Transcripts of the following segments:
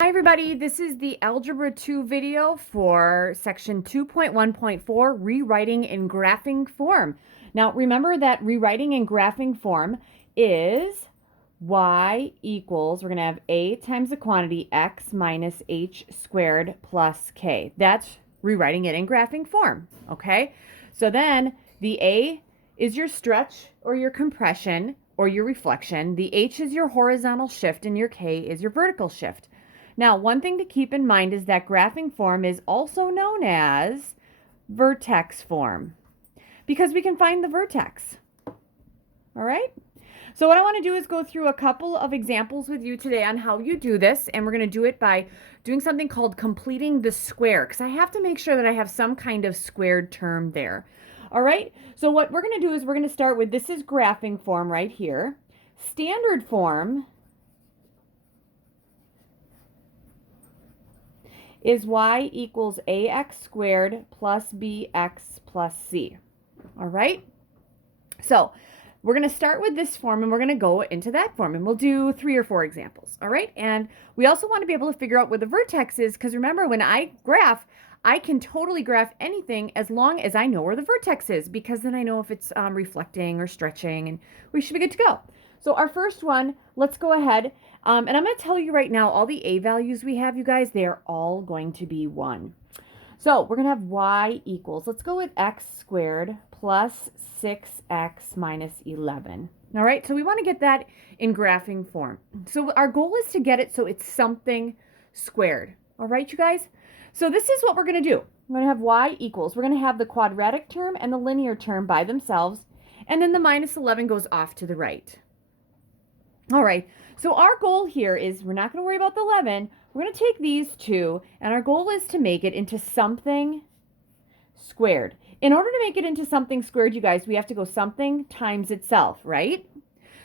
Hi everybody, this is the Algebra 2 video for section 2.1.4, rewriting in graphing form. Now remember that rewriting in graphing form is y equals, we're going to have a times the quantity x minus h squared plus k. That's rewriting it in graphing form, okay? So then the a is your stretch or your compression or your reflection, the h is your horizontal shift, and your k is your vertical shift. Now, one thing to keep in mind is that graphing form is also known as vertex form because we can find the vertex. All right? So what I want to do is go through a couple of examples with you today on how you do this, and we're going to do it by doing something called completing the square because I have to make sure that I have some kind of squared term there. All right? So what we're going to do is we're going to start with, this is graphing form right here. Standard form is y equals ax squared plus bx plus c. All right? So we're going to start with this form and we're going to go into that form and we'll do 3 or 4 examples. All right? And we also want to be able to figure out where the vertex is because remember, when I graph, I can totally graph anything as long as I know where the vertex is because then I know if it's reflecting or stretching and we should be good to go. So our first one, let's go ahead. And I'm going to tell you right now, all the a values we have, you guys, they're all going to be 1. So we're going to have y equals, let's go with x squared plus 6x minus 11. All right, so we want to get that in graphing form. So our goal is to get it so it's something squared. All right, you guys? So this is what we're going to do. We're going to have y equals, we're going to have the quadratic term and the linear term by themselves, and then the minus 11 goes off to the right. All right, so our goal here is we're not going to worry about the 11. We're going to take these two, and our goal is to make it into something squared. In order to make it into something squared, you guys, we have to go something times itself, right?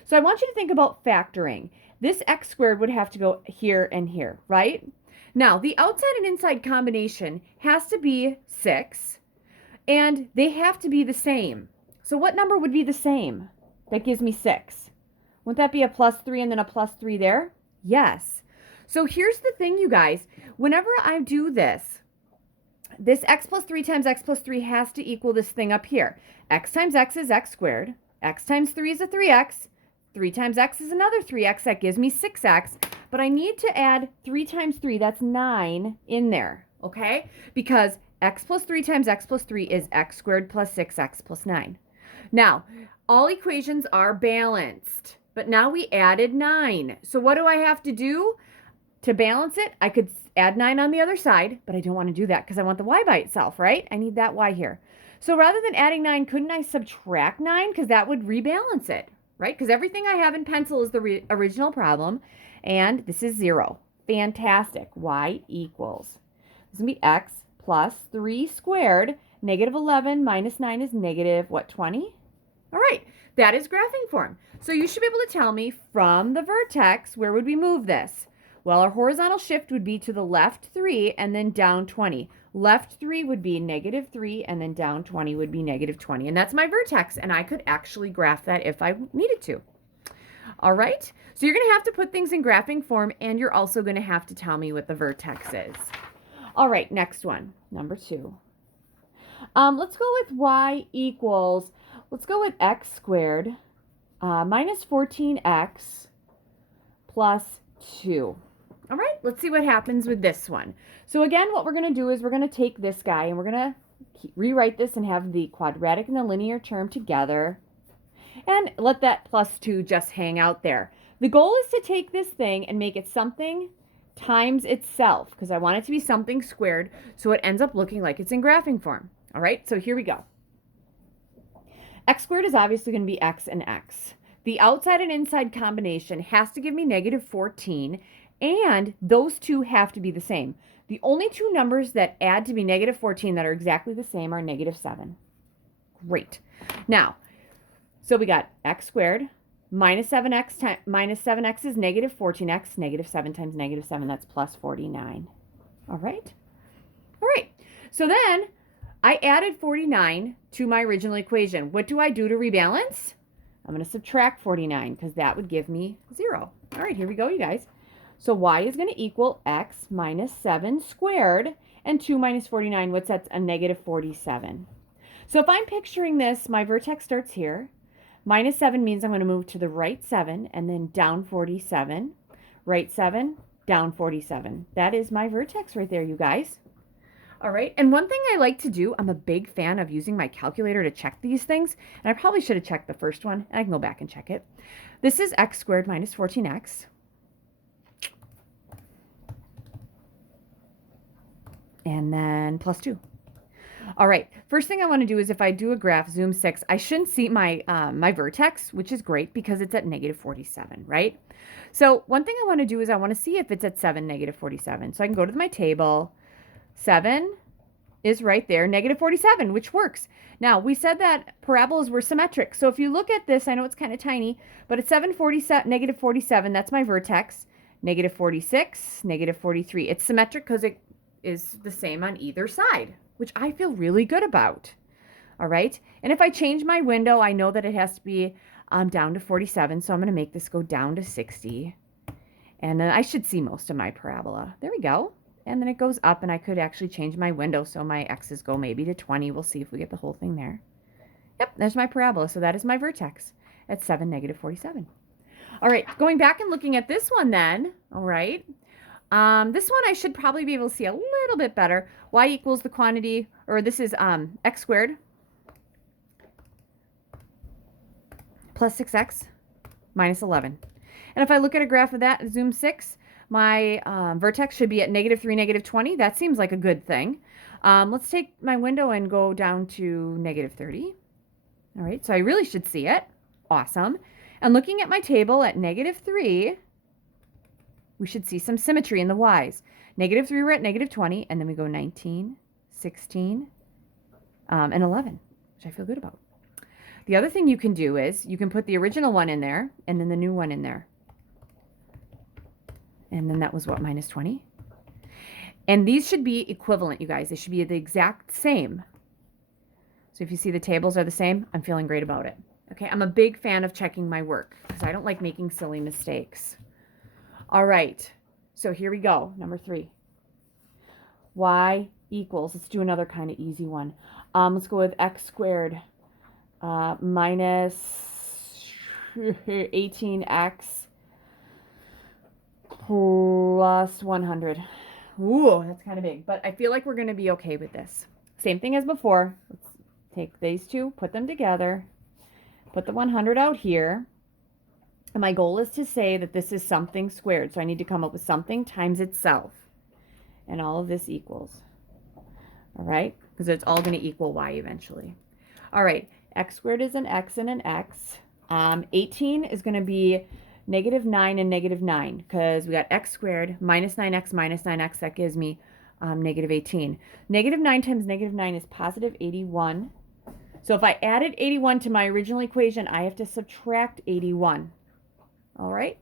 So I want you to think about factoring. This x squared would have to go here and here, right? Now, the outside and inside combination has to be 6, and they have to be the same. So what number would be the same? That gives me 6. Wouldn't that be a plus 3 and then a plus 3 there? Yes. So here's the thing, you guys. Whenever I do this x plus 3 times x plus 3 has to equal this thing up here. X times x is x squared. X times 3 is a 3x. 3 times x is another 3x. That gives me 6x. But I need to add 3 times 3, that's 9, in there, okay? Because x plus 3 times x plus 3 is x squared plus 6x plus 9. Now, all equations are balanced. But now we added 9. So what do I have to do to balance it? I could add 9 on the other side, but I don't want to do that because I want the y by itself, right? I need that y here. So rather than adding 9, couldn't I subtract 9? Because that would rebalance it, right? Because everything I have in pencil is the original problem, and this is 0. Fantastic. Y equals, this is going to be x plus 3 squared. Negative 11 minus 9 is negative, what, 20? All right. That is graphing form. So you should be able to tell me from the vertex, where would we move this? Well, our horizontal shift would be to the left 3 and then down 20. Left 3 would be negative 3 and then down 20 would be negative 20. And that's my vertex, and I could actually graph that if I needed to. All right? So you're going to have to put things in graphing form, and you're also going to have to tell me what the vertex is. All right, next one, number 2. Let's go with y equals, let's go with x squared minus 14x plus 2. All right, let's see what happens with this one. So again, what we're going to do is we're going to take this guy and we're going to rewrite this and have the quadratic and the linear term together and let that plus 2 just hang out there. The goal is to take this thing and make it something times itself because I want it to be something squared so it ends up looking like it's in graphing form. All right, so here we go. X squared is obviously going to be x and x. The outside and inside combination has to give me negative 14, and those two have to be the same. The only two numbers that add to be negative 14 that are exactly the same are negative 7. Great. Now, so we got x squared minus 7x is negative 14x. Negative 7 times negative 7, that's plus 49. All right? All right. So then I added 49 to my original equation. What do I do to rebalance? I'm going to subtract 49 because that would give me 0. All right, here we go, you guys. So y is going to equal x minus 7 squared, and 2 minus 49, what's that? A negative 47. So if I'm picturing this, my vertex starts here. Minus 7 means I'm going to move to the right 7 and then down 47. Right 7, down 47. That is my vertex right there, you guys. All right, and one thing I like to do, I'm a big fan of using my calculator to check these things, and I probably should have checked the first one, and I can go back and check it. This is x squared minus 14x. And then plus 2. All right, first thing I want to do is if I do a graph, zoom 6, I shouldn't see my, my vertex, which is great because it's at negative 47, right? So one thing I want to do is I want to see if it's at 7, negative 47. So I can go to my table. 7 is right there, negative 47, which works. Now, we said that parabolas were symmetric. So if you look at this, I know it's kind of tiny, but at negative 47, that's my vertex. Negative 46, negative 43. It's symmetric because it is the same on either side, which I feel really good about. All right. And if I change my window, I know that it has to be down to 47. So I'm going to make this go down to 60. And then I should see most of my parabola. There we go. And then it goes up, and I could actually change my window so my x's go maybe to 20. We'll see if we get the whole thing there. Yep, there's my parabola. So that is my vertex at 7, negative 47. All right, going back and looking at this one then, all right. This one I should probably be able to see a little bit better. Y equals the quantity, or this is x squared plus 6x minus 11. And if I look at a graph of that, zoom 6, my vertex should be at negative 3, negative 20. That seems like a good thing. Let's take my window and go down to negative 30. All right, so I really should see it. Awesome. And looking at my table at negative 3, we should see some symmetry in the y's. Negative 3, we're at negative 20, and then we go 19, 16, and 11, which I feel good about. The other thing you can do is you can put the original one in there and then the new one in there. And then that was what, minus 20? And these should be equivalent, you guys. They should be the exact same. So if you see the tables are the same, I'm feeling great about it. Okay, I'm a big fan of checking my work because I don't like making silly mistakes. All right, so here we go, number 3. Y equals, let's do another kind of easy one. Let's go with x squared minus 18x plus 100. Ooh, that's kind of big, but I feel like we're going to be okay with this. Same thing as before. Let's take these two, put them together, put the 100 out here. And my goal is to say that this is something squared. So I need to come up with something times itself. And all of this equals. All right? Because it's all going to equal y eventually. All right. X squared is an x and an x. 18 is going to be negative 9 and negative 9. Because we got x squared minus 9x minus 9x. That gives me negative 18. Negative 9 times negative 9 is positive 81. So if I added 81 to my original equation, I have to subtract 81. All right,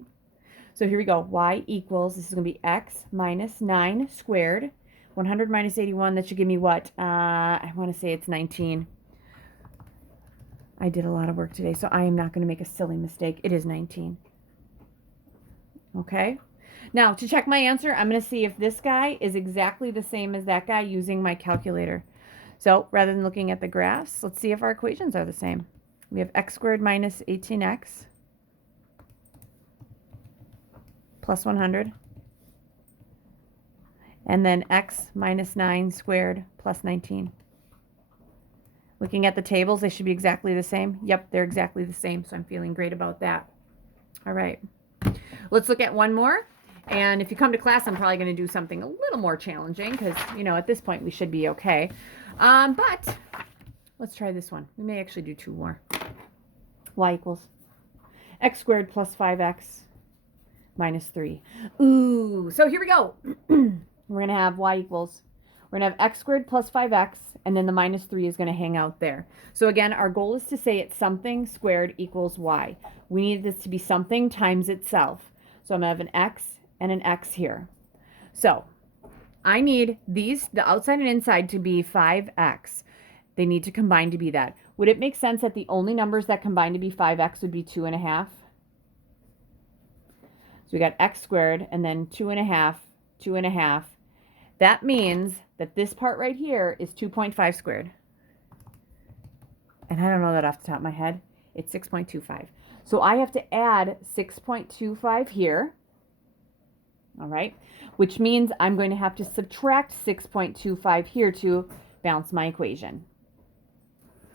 so here we go. Y equals, this is going to be x minus 9 squared. 100 minus 81, that should give me what? I want to say it's 19. I did a lot of work today, so I am not going to make a silly mistake. It is 19. Okay, now to check my answer, I'm going to see if this guy is exactly the same as that guy using my calculator. So rather than looking at the graphs, let's see if our equations are the same. We have x squared minus 18x. Plus 100, and then x minus 9 squared plus 19. Looking at the tables, they should be exactly the same. Yep, they're exactly the same, so I'm feeling great about that. All right, let's look at one more. And if you come to class, I'm probably going to do something a little more challenging because, you know, at this point we should be okay. But let's try this one. We may actually do 2 more. Y equals x squared plus 5x minus 3. Ooh, so here we go. We're going to have y equals, we're going to have x squared plus 5x, and then the minus 3 is going to hang out there. So again, our goal is to say it's something squared equals y. We need this to be something times itself. So I'm going to have an x and an x here. So I need these, the outside and inside, to be 5x. They need to combine to be that. Would it make sense that the only numbers that combine to be 5x would be 2.5? we got x squared and then 2.5, 2.5. That means that this part right here is 2.5 squared. And I don't know that off the top of my head. It's 6.25. So I have to add 6.25 here. All right. Which means I'm going to have to subtract 6.25 here to balance my equation.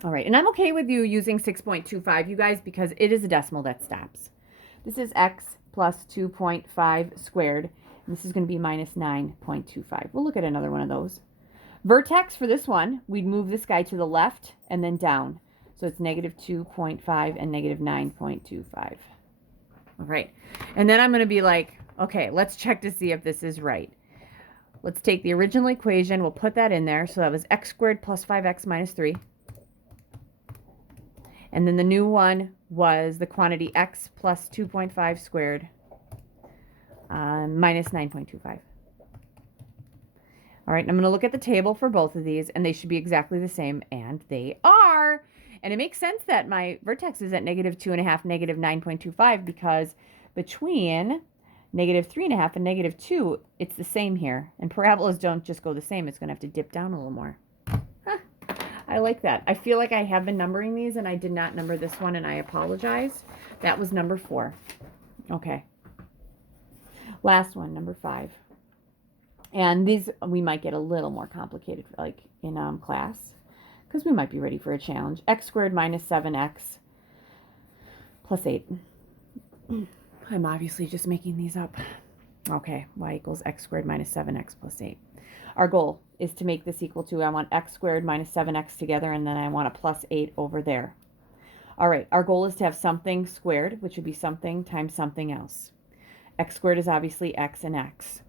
All right. And I'm okay with you using 6.25, you guys, because it is a decimal that stops. This is x plus 2.5 squared. And this is going to be minus 9.25. We'll look at another one of those. Vertex for this one, we'd move this guy to the left and then down. So it's negative 2.5 and negative 9.25. All right. And then I'm going to be like, okay, let's check to see if this is right. Let's take the original equation. We'll put that in there. So that was x squared plus 5x minus 3. And then the new one was the quantity x plus 2.5 squared minus 9.25. All right, and I'm going to look at the table for both of these, and they should be exactly the same, and they are. And it makes sense that my vertex is at negative 2.5, negative 9.25, because between negative 3.5 and negative 2, it's the same here. And parabolas don't just go the same. It's going to have to dip down a little more. Huh, I like that. I feel like I have been numbering these, and I did not number this one, and I apologize. That was number 4. Okay. Last one, number 5. And these, we might get a little more complicated, like in class, because we might be ready for a challenge. X squared minus 7x plus 8. I'm obviously just making these up. Okay, y equals x squared minus 7x plus 8. Our goal is to make this equal to, I want x squared minus 7x together, and then I want a plus 8 over there. All right, our goal is to have something squared, which would be something times something else. X squared is obviously x and x.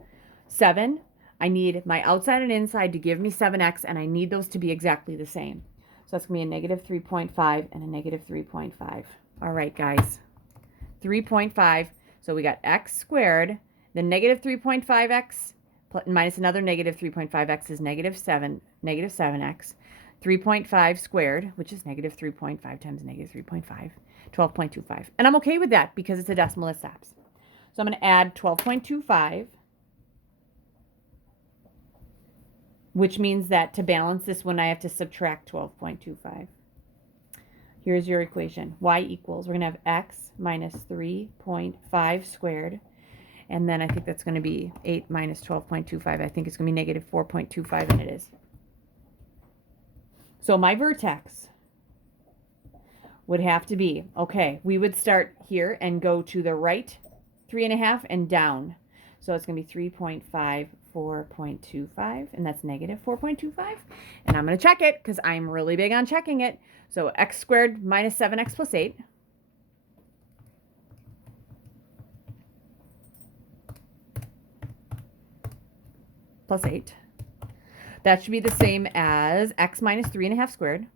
7, I need my outside and inside to give me 7x, and I need those to be exactly the same. So that's going to be a negative 3.5 and a negative 3.5. All right, guys. 3.5. So we got x squared, then negative 3.5x minus another negative 3.5x is negative 7x. 3.5 squared, which is negative 3.5 times negative 3.5, 12.25. And I'm okay with that because it's a decimal that stops. So I'm going to add 12.25. Which means that to balance this one, I have to subtract 12.25. Here's your equation. Y equals, we're going to have x minus 3.5 squared. And then I think that's going to be 8 minus 12.25. I think it's going to be negative 4.25, and it is. So my vertex would have to be, okay, we would start here and go to the right 3.5 and down. So it's going to be 3.5, 4.25, and that's negative 4.25. And I'm going to check it because I'm really big on checking it. So x squared minus 7x plus 8. Plus 8. That should be the same as x minus 3.5 squared.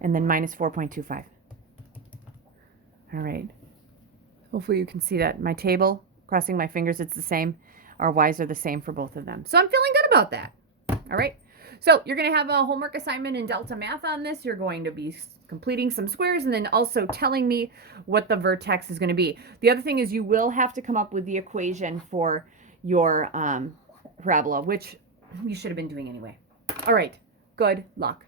And then minus 4.25. All right. Hopefully you can see that. My table, crossing my fingers, it's the same. Our y's are the same for both of them. So I'm feeling good about that. All right. So you're going to have a homework assignment in Delta Math on this. You're going to be completing some squares and then also telling me what the vertex is going to be. The other thing is you will have to come up with the equation for your parabola, which you should have been doing anyway. All right. Good luck.